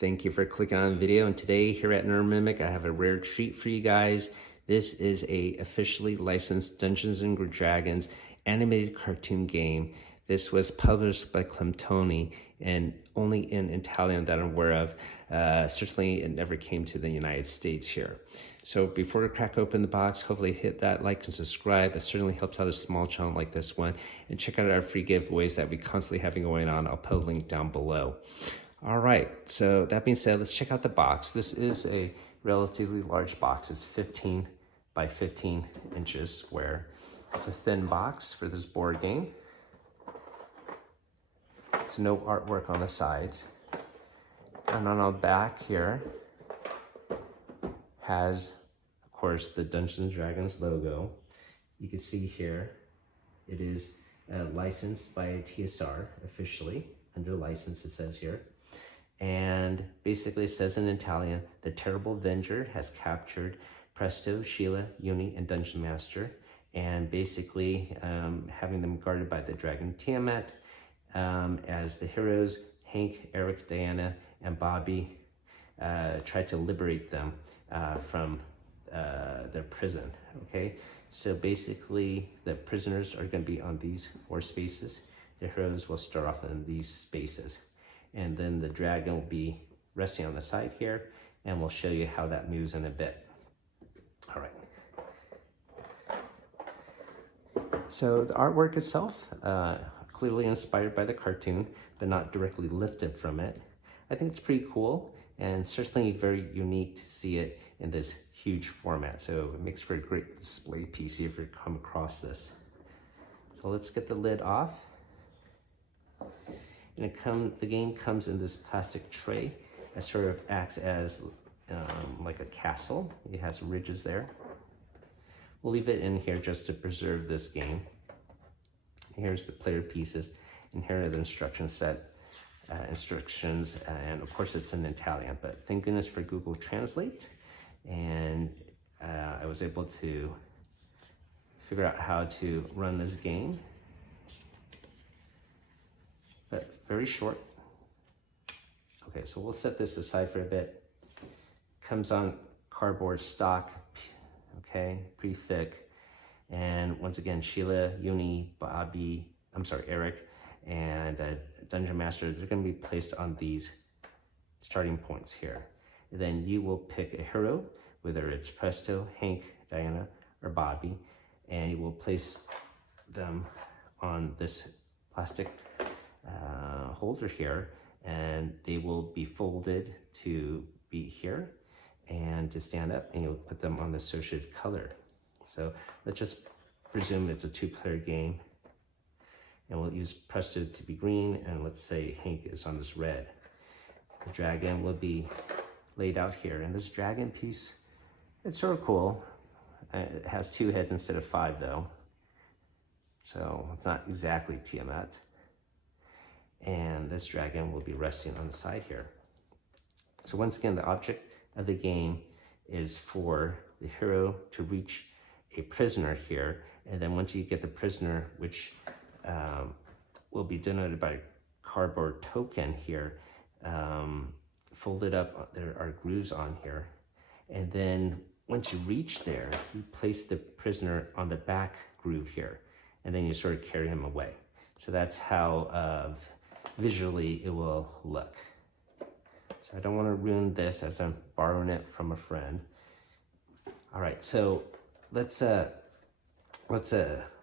Thank you for clicking on the video, and today here at Neuromimic, I have a rare treat for you guys. This is a officially licensed Dungeons and Dragons animated cartoon game. This was published by Clementoni and only in Italian that I'm aware of. Certainly it never came to the United States here. So before we crack open the box, hopefully hit that like and subscribe. It certainly helps out a small channel like this one. And check out our free giveaways that we constantly have going on. I'll put a link down below. All right, so that being said, let's check out the box. This is a relatively large box. It's 15 by 15 inches square. It's a thin box for this board game. So no artwork on the sides. And on the back here has, of course, the Dungeons and Dragons logo. You can see here, it is licensed by TSR officially, under license it says here. And basically it says in Italian, the terrible Avenger has captured Presto, Sheila, Uni, and Dungeon Master, and basically having them guarded by the dragon Tiamat, as the heroes, Hank, Eric, Diana, and Bobby, try to liberate them from their prison, okay? So basically the prisoners are gonna be on these 4 spaces. The heroes will start off in these spaces. And then the dragon will be resting on the side here, and we'll show you how that moves in a bit. All right. So the artwork itself, clearly inspired by the cartoon, but not directly lifted from it. I think it's pretty cool, and certainly very unique to see it in this huge format. So it makes for a great display piece if you come across this. So let's get the lid off. And the game comes in this plastic tray that sort of acts as like a castle. It has ridges there. We'll leave it in here just to preserve this game. Here's the player pieces, and here are the instruction set, instructions, and of course it's in Italian, but thank goodness for Google Translate. And I was able to figure out how to run this game. But very short. Okay, so we'll set this aside for a bit. Comes on cardboard stock, okay, pretty thick. And once again, Sheila, Uni, Eric, and Dungeon Master, they're gonna be placed on these starting points here. And then you will pick a hero, whether it's Presto, Hank, Diana, or Bobby, and you will place them on this plastic holder here, and they will be folded to be here and to stand up, and you'll put them on the associated color. So let's just presume it's a 2-player game, and we'll use Presto to be green, and let's say Hank is on this red. The dragon will be laid out here, and this dragon piece, it's sort of cool. It has 2 heads instead of 5 though, so it's not exactly Tiamat. And this dragon will be resting on the side here. So once again, the object of the game is for the hero to reach a prisoner here, and then once you get the prisoner, which will be denoted by a cardboard token here, folded up, there are grooves on here, and then once you reach there, you place the prisoner on the back groove here, and then you sort of carry him away. So that's how visually it will look. So I don't want to ruin this as I'm borrowing it from a friend. All right, so let's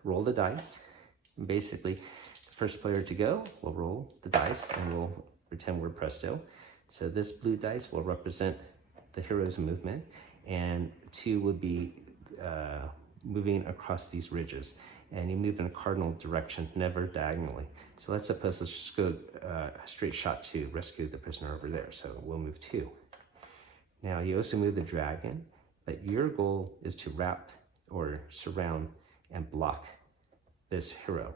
roll the dice. Basically, the first player to go will roll the dice, and we'll pretend we're Presto. So this blue dice will represent the hero's movement, and 2 would be moving across these ridges. And you move in a cardinal direction, never diagonally. So let's suppose let's just go a straight shot to rescue the prisoner over there. So we'll move 2. Now you also move the dragon, but your goal is to wrap or surround and block this hero.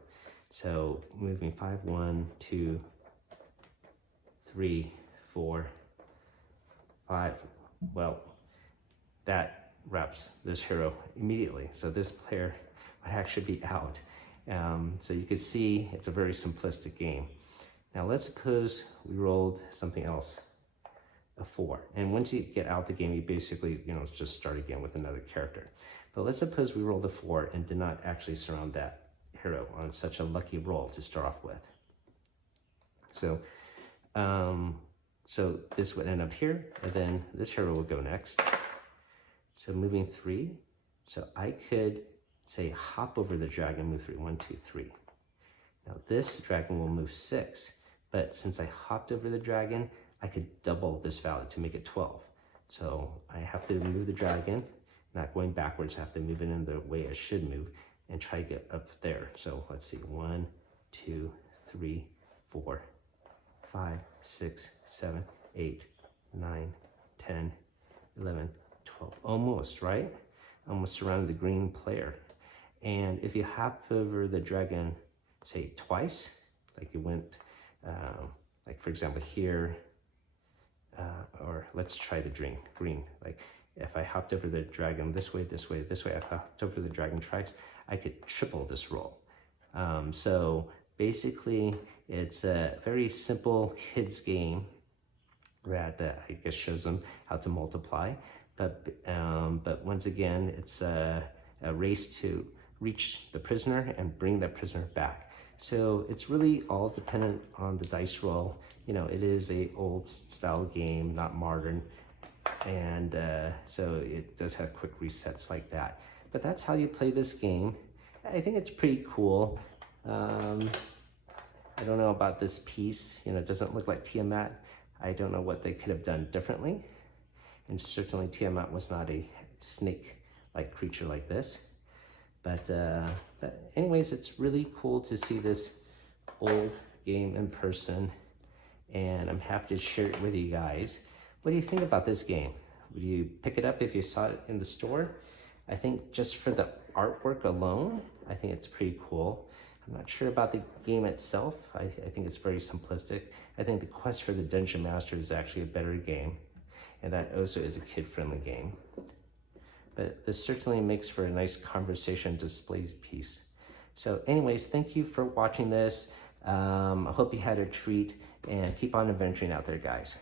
So moving 5, 1, 2, 3, 4, 5. Well, that wraps this hero immediately. So this player would actually be out. So you can see it's a very simplistic game. Now let's suppose we rolled something else. a 4. And once you get out the game, you basically, just start again with another character. But let's suppose we rolled a 4 and did not actually surround that hero on such a lucky roll to start off with. So, so this would end up here, and then this hero will go next. So moving 3. So I could say hop over the dragon, move 3. 1, 2, 3. Now this dragon will move 6, but since I hopped over the dragon, I could double this value to make it 12. So I have to move the dragon, not going backwards, I have to move it in the way I should move and try to get up there. So let's see, 1, 2, 3, 4, 5, 6, 7, 8, 9, 10, 11, 12. Almost, right? Almost around the green player. And if you hop over the dragon, say twice, like you went, like for example here, or let's try the green. Like if I hopped over the dragon this way, this way, this way, I hopped over the dragon twice, I could triple this roll. So basically, it's a very simple kids game that I guess shows them how to multiply. But once again, it's a race to reach the prisoner and bring that prisoner back. So it's really all dependent on the dice roll. It is a old style game, not modern. And so it does have quick resets like that. But that's how you play this game. I think it's pretty cool. I don't know about this piece. It doesn't look like Tiamat. I don't know what they could have done differently. And certainly Tiamat was not a snake-like creature like this. But anyways, it's really cool to see this old game in person, and I'm happy to share it with you guys. What do you think about this game? Would you pick it up if you saw it in the store? I think just for the artwork alone, I think it's pretty cool. I'm not sure about the game itself. I think it's very simplistic. I think the Quest for the Dungeon Master is actually a better game, and that also is a kid-friendly game. But this certainly makes for a nice conversation display piece. So anyways, thank you for watching this. I hope you had a treat, and keep on adventuring out there, guys.